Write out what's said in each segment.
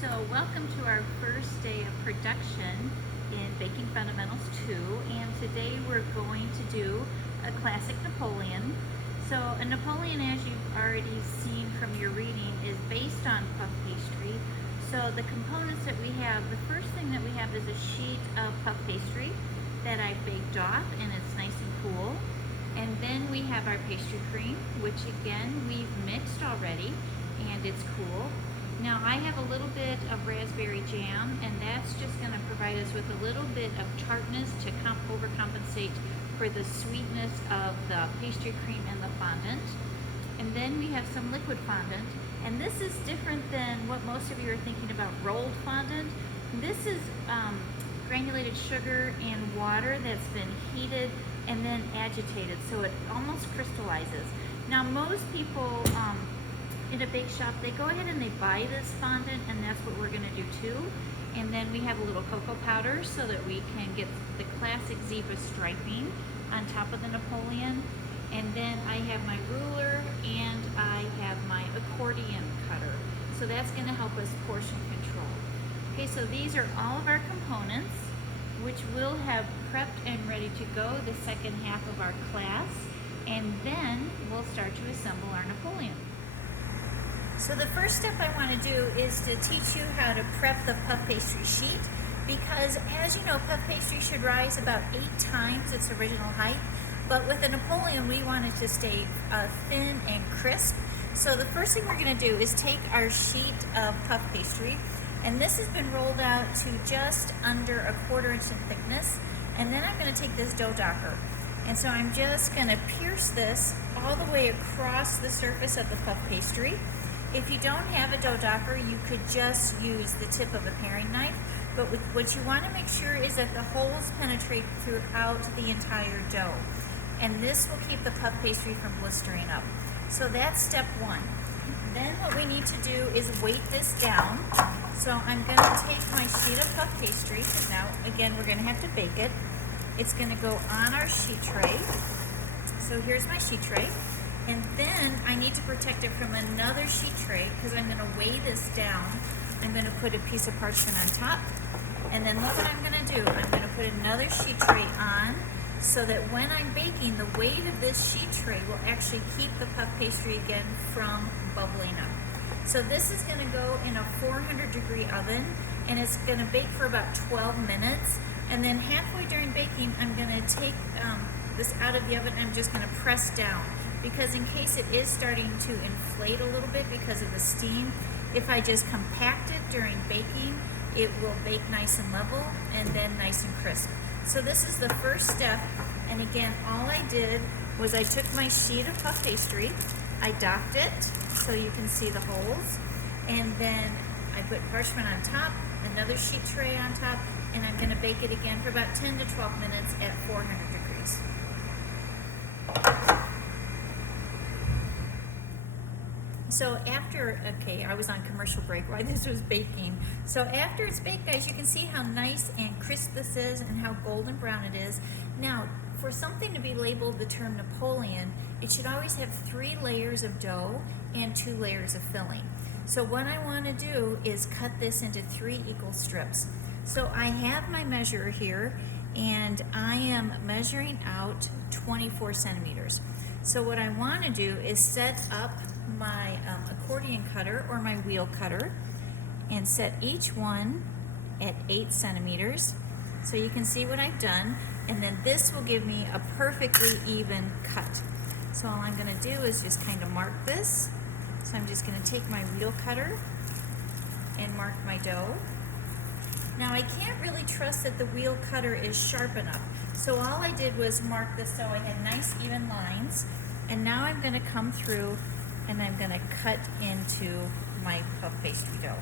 So welcome to our first day of production in Baking Fundamentals 2, and today we're going to do a classic Napoleon. So a Napoleon, as you've already seen from your reading, is based on puff pastry. So the components that we have, the first thing that we have is a sheet of puff pastry that I baked off, and it's nice and cool. And then we have our pastry cream, which again we've mixed already, and it's cool. Now I have a little bit of raspberry jam, and that's just going to provide us with a little bit of tartness to overcompensate for the sweetness of the pastry cream and the fondant. And then we have some liquid fondant, and this is different than what most of you are thinking about rolled fondant. This is granulated sugar and water that's been heated and then agitated, so it almost crystallizes. Now most people in a bake shop, they go ahead and they buy this fondant, and that's what we're going to do too. And then we have a little cocoa powder so that we can get the classic zebra striping on top of the Napoleon. And then I have my ruler and I have my accordion cutter. So that's going to help us portion control. Okay, so these are all of our components, which we'll have prepped and ready to go the second half of our class. And then we'll start to assemble our Napoleon. So the first step I want to do is to teach you how to prep the puff pastry sheet, because as you know, puff pastry should rise about 8 times its original height, but with a Napoleon we want it to stay thin and crisp. So the first thing we're going to do is take our sheet of puff pastry, and this has been rolled out to just under 1/4 inch in thickness, and then I'm going to take this dough docker, and so I'm just going to pierce this all the way across the surface of the puff pastry. If you don't have a dough docker, you could just use the tip of a paring knife, but what you want to make sure is that the holes penetrate throughout the entire dough, and this will keep the puff pastry from blistering up. So that's step 1. Then what we need to do is weight this down. So I'm going to take my sheet of puff pastry, because now again we're going to have to bake it. It's going to go on our sheet tray. So here's my sheet tray. And then I need to protect it from another sheet tray, because I'm going to weigh this down. I'm going to put a piece of parchment on top. And then look what I'm going to do. I'm going to put another sheet tray on, so that when I'm baking, the weight of this sheet tray will actually keep the puff pastry again from bubbling up. So this is going to go in a 400-degree oven, and it's going to bake for about 12 minutes. And then halfway during baking, I'm going to take this out of the oven, and I'm just going to press down, because in case it is starting to inflate a little bit because of the steam, if I just compact it during baking, it will bake nice and level and then nice and crisp. So this is the first step, and again, all I did was I took my sheet of puff pastry, I docked it so you can see the holes, and then I put parchment on top, another sheet tray on top, and I'm going to bake it again for about 10 to 12 minutes at 400 degrees. So after, okay, I was on commercial break while this was baking. So after it's baked, guys, you can see how nice and crisp this is and how golden brown it is. Now, for something to be labeled the term Napoleon, it should always have 3 layers of dough and 2 layers of filling. So what I want to do is cut this into 3 equal strips. So I have my measure here, and I am measuring out 24 centimeters. So what I want to do is set up my accordion cutter or my wheel cutter and set each one at 8 centimeters. So you can see what I've done, and then this will give me a perfectly even cut. So all I'm going to do is just kind of mark this. So I'm just going to take my wheel cutter and mark my dough. Now I can't really trust that the wheel cutter is sharp enough, so all I did was mark this so I had nice even lines, and now I'm going to come through and I'm going to cut into my puff pastry dough.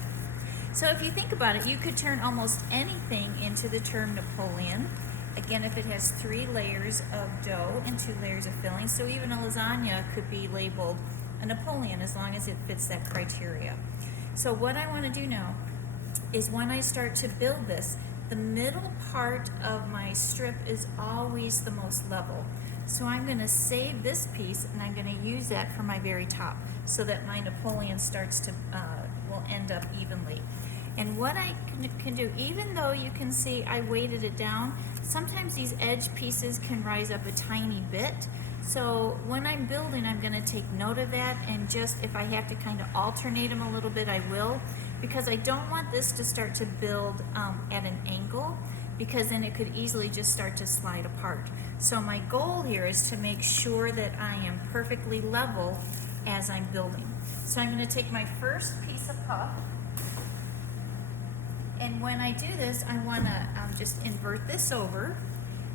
So if you think about it, you could turn almost anything into the term Napoleon. Again, if it has 3 layers of dough and 2 layers of filling, so even a lasagna could be labeled a Napoleon as long as it fits that criteria. So what I want to do now is when I start to build this, the middle part of my strip is always the most level. So I'm going to save this piece, and I'm going to use that for my very top, so that my Napoleon starts to will end up evenly. And what I can do, even though you can see I weighted it down, sometimes these edge pieces can rise up a tiny bit. So when I'm building, I'm gonna take note of that, and just if I have to kind of alternate them a little bit, I will, because I don't want this to start to build at an angle, because then it could easily just start to slide apart. So my goal here is to make sure that I am perfectly level as I'm building. So I'm gonna take my first piece of puff, and when I do this, I wanna just invert this over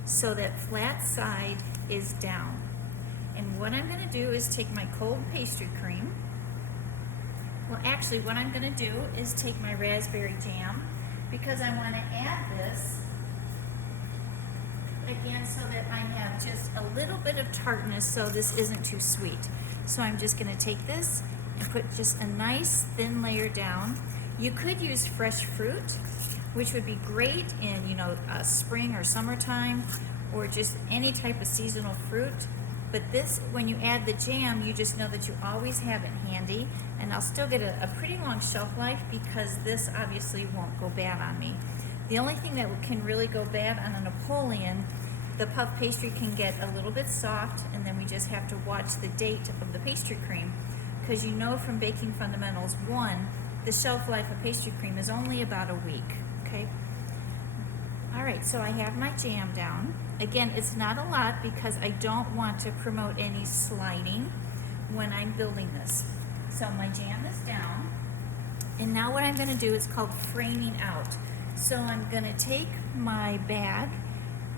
so that flat side is down. And what I'm gonna do is take my cold pastry cream. Well, actually, what I'm gonna do is take my raspberry jam, because I wanna add this again so that I have just a little bit of tartness, so this isn't too sweet. So I'm just gonna take this and put just a nice thin layer down. You could use fresh fruit, which would be great in, spring or summertime, or just any type of seasonal fruit. But this, when you add the jam, you just know that you always have it handy, and I'll still get a pretty long shelf life, because this obviously won't go bad on me. The only thing that can really go bad on a Napoleon, the puff pastry can get a little bit soft, and then we just have to watch the date of the pastry cream, because you know from Baking Fundamentals 1, the shelf life of pastry cream is only about a week, okay? All right, so I have my jam down. Again, it's not a lot, because I don't want to promote any sliding when I'm building this. So my jam is down, and now what I'm gonna do is called framing out. So I'm gonna take my bag,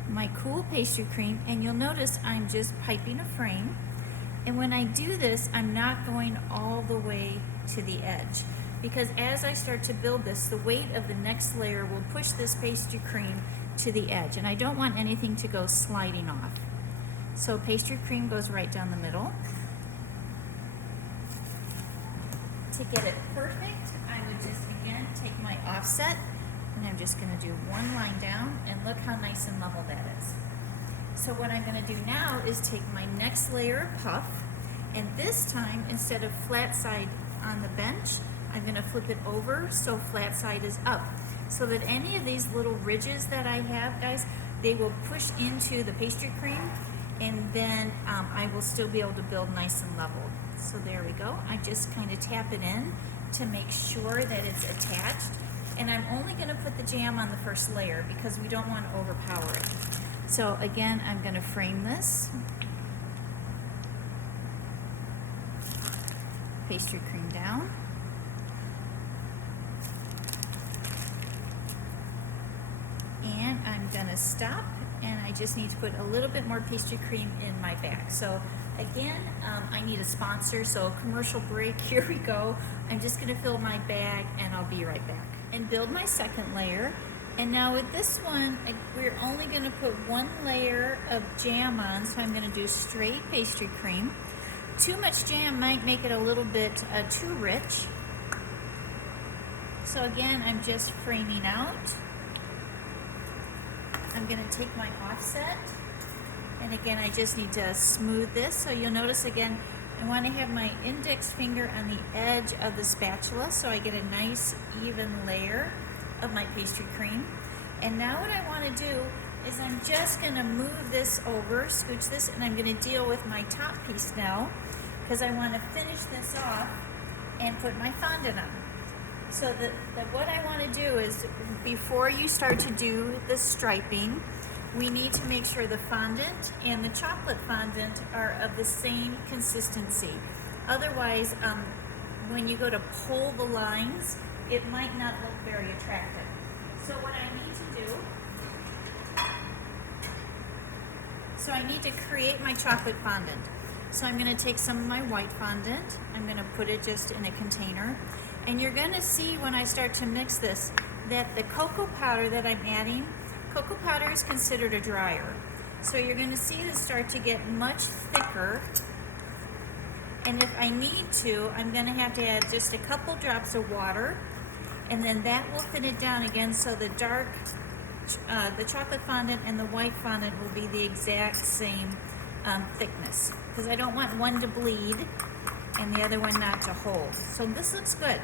my cool pastry cream, and you'll notice I'm just piping a frame. And when I do this, I'm not going all the way to the edge, because as I start to build this, the weight of the next layer will push this pastry cream to the edge, and I don't want anything to go sliding off. So pastry cream goes right down the middle. To get it perfect, I would just again take my offset, and I'm just gonna do one line down, and look how nice and level that is. So what I'm gonna do now is take my next layer of puff, and this time, instead of flat side on the bench, I'm gonna flip it over so flat side is up, so that any of these little ridges that I have, guys, they will push into the pastry cream, and then I will still be able to build nice and level. So there we go. I just kind of tap it in to make sure that it's attached, and I'm only gonna put the jam on the first layer, because we don't want to overpower it. So again, I'm gonna frame this. Pastry cream down. And I'm gonna stop, and I just need to put a little bit more pastry cream in my bag. So again, I need a sponsor, so commercial break, here we go. I'm just gonna fill my bag, and I'll be right back. And build my second layer. And now with this one, we're only gonna put one layer of jam on, so I'm gonna do straight pastry cream. Too much jam might make it a little bit too rich. So again, I'm just framing out. I'm gonna take my offset, and again, I just need to smooth this. So you'll notice again, I wanna have my index finger on the edge of the spatula so I get a nice even layer of my pastry cream. And now what I wanna do is I'm just gonna move this over, scooch this, and I'm gonna deal with my top piece now, because I wanna finish this off and put my fondant on. So what I want to do is, before you start to do the striping, we need to make sure the fondant and the chocolate fondant are of the same consistency. Otherwise, when you go to pull the lines, it might not look very attractive. So what I need to do, I need to create my chocolate fondant. So I'm going to take some of my white fondant, I'm going to put it just in a container, and you're going to see when I start to mix this that the cocoa powder that I'm adding, cocoa powder is considered a dryer. So you're going to see this start to get much thicker, and if I need to, I'm going to have to add just a couple drops of water, and then that will thin it down again, so the the chocolate fondant and the white fondant will be the exact same thickness, because I don't want one to bleed and the other one not to hold. So this looks good.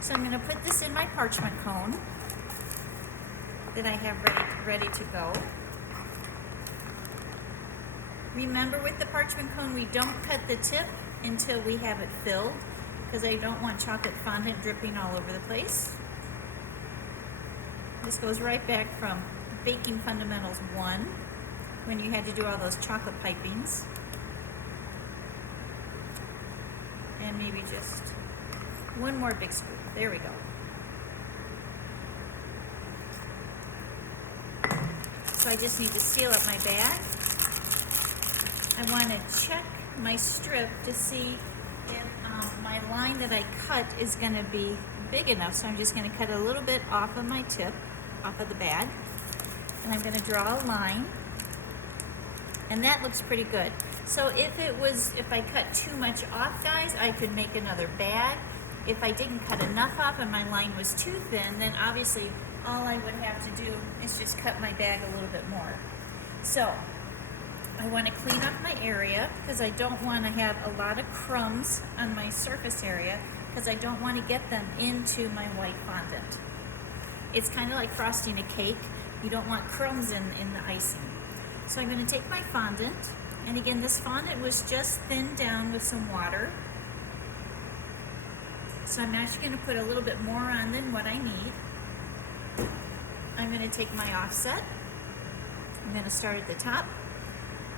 So So I'm going to put this in my parchment cone that I have ready to go. Remember, with the parchment cone, we don't cut the tip until we have it filled, because I don't want chocolate fondant dripping all over the place. This goes right back from Baking Fundamentals 1, when you had to do all those chocolate pipings. And maybe just one more big scoop. There we go. So I just need to seal up my bag. I want to check my strip to see if my line that I cut is going to be big enough. So I'm just going to cut a little bit off of my tip, off of the bag. And I'm going to draw a line. And that looks pretty good. So if I cut too much off, guys, I could make another bag. If I didn't cut enough off and my line was too thin, then obviously all I would have to do is just cut my bag a little bit more. So I want to clean up my area because I don't want to have a lot of crumbs on my surface area, because I don't want to get them into my white fondant. It's kind of like frosting a cake. You don't want crumbs in the icing. So I'm going to take my fondant, and again, this fondant was just thinned down with some water. So I'm actually going to put a little bit more on than what I need. I'm going to take my offset. I'm going to start at the top,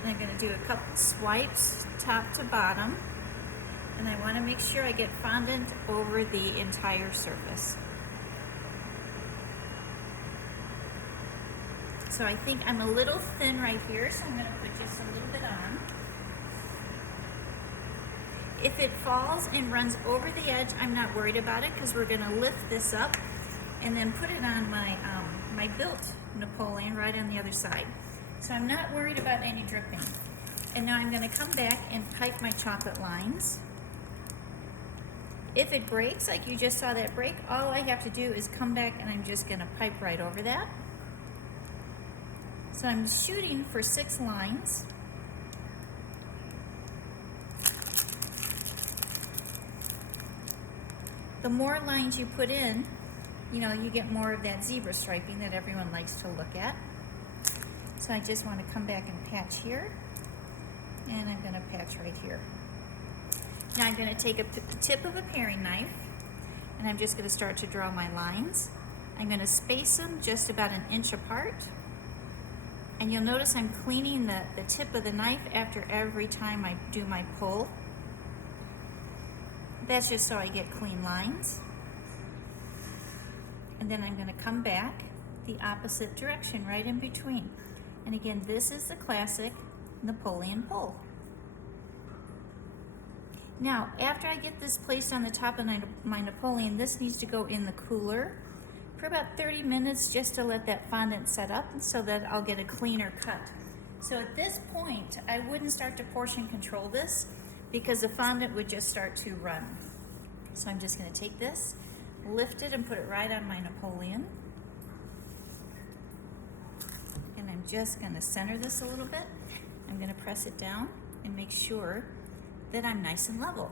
and I'm going to do a couple swipes top to bottom, and I want to make sure I get fondant over the entire surface. So I think I'm a little thin right here, so I'm going to put just a little bit on. If it falls and runs over the edge, I'm not worried about it, because we're going to lift this up and then put it on my my built Napoleon right on the other side. So I'm not worried about any dripping. And now I'm going to come back and pipe my chocolate lines. If it breaks, like you just saw that break, all I have to do is come back and I'm just going to pipe right over that. So I'm shooting for 6 lines. The more lines you put in, you get more of that zebra striping that everyone likes to look at. So I just want to come back and patch here, and I'm going to patch right here. Now I'm going to take the tip of a paring knife, and I'm just going to start to draw my lines. I'm going to space them just about 1 inch apart. And you'll notice I'm cleaning the tip of the knife after every time I do my pull. That's just so I get clean lines. And then I'm going to come back the opposite direction, right in between. And again, this is the classic Napoleon pull. Now, after I get this placed on the top of my Napoleon, this needs to go in the cooler for about 30 minutes just to let that fondant set up so that I'll get a cleaner cut. So at this point, I wouldn't start to portion control this because the fondant would just start to run. So I'm just going to take this, lift it, and put it right on my Napoleon. And I'm just going to center this a little bit. I'm going to press it down and make sure that I'm nice and level.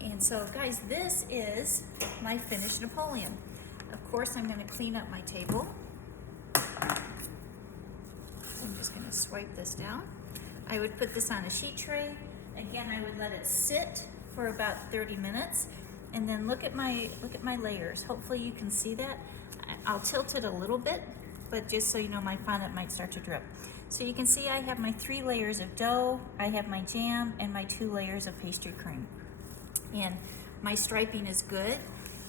And so, guys, this is my finished Napoleon. Of course, I'm going to clean up my table. So I'm just going to swipe this down. I would put this on a sheet tray. Again, I would let it sit for about 30 minutes. And then look at my layers. Hopefully you can see that. I'll tilt it a little bit, but just so you know, my fondant might start to drip. So you can see I have my 3 layers of dough, I have my jam, and my 2 layers of pastry cream. And my striping is good.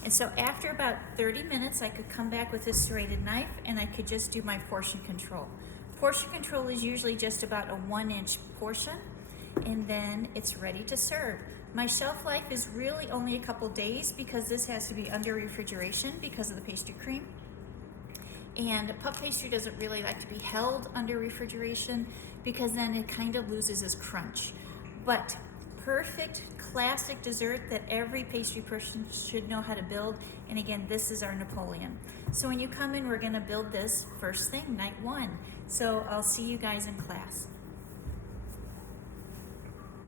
And so after about 30 minutes, I could come back with a serrated knife and I could just do my portion control. Portion control is usually just about a 1-inch portion, and then it's ready to serve. My shelf life is really only a couple days because this has to be under refrigeration because of the pastry cream. And puff pastry doesn't really like to be held under refrigeration because then it kind of loses its crunch. But perfect classic dessert that every pastry person should know how to build. And again, this is our Napoleon. So when you come in, we're going to build this first thing, night 1. So I'll see you guys in class.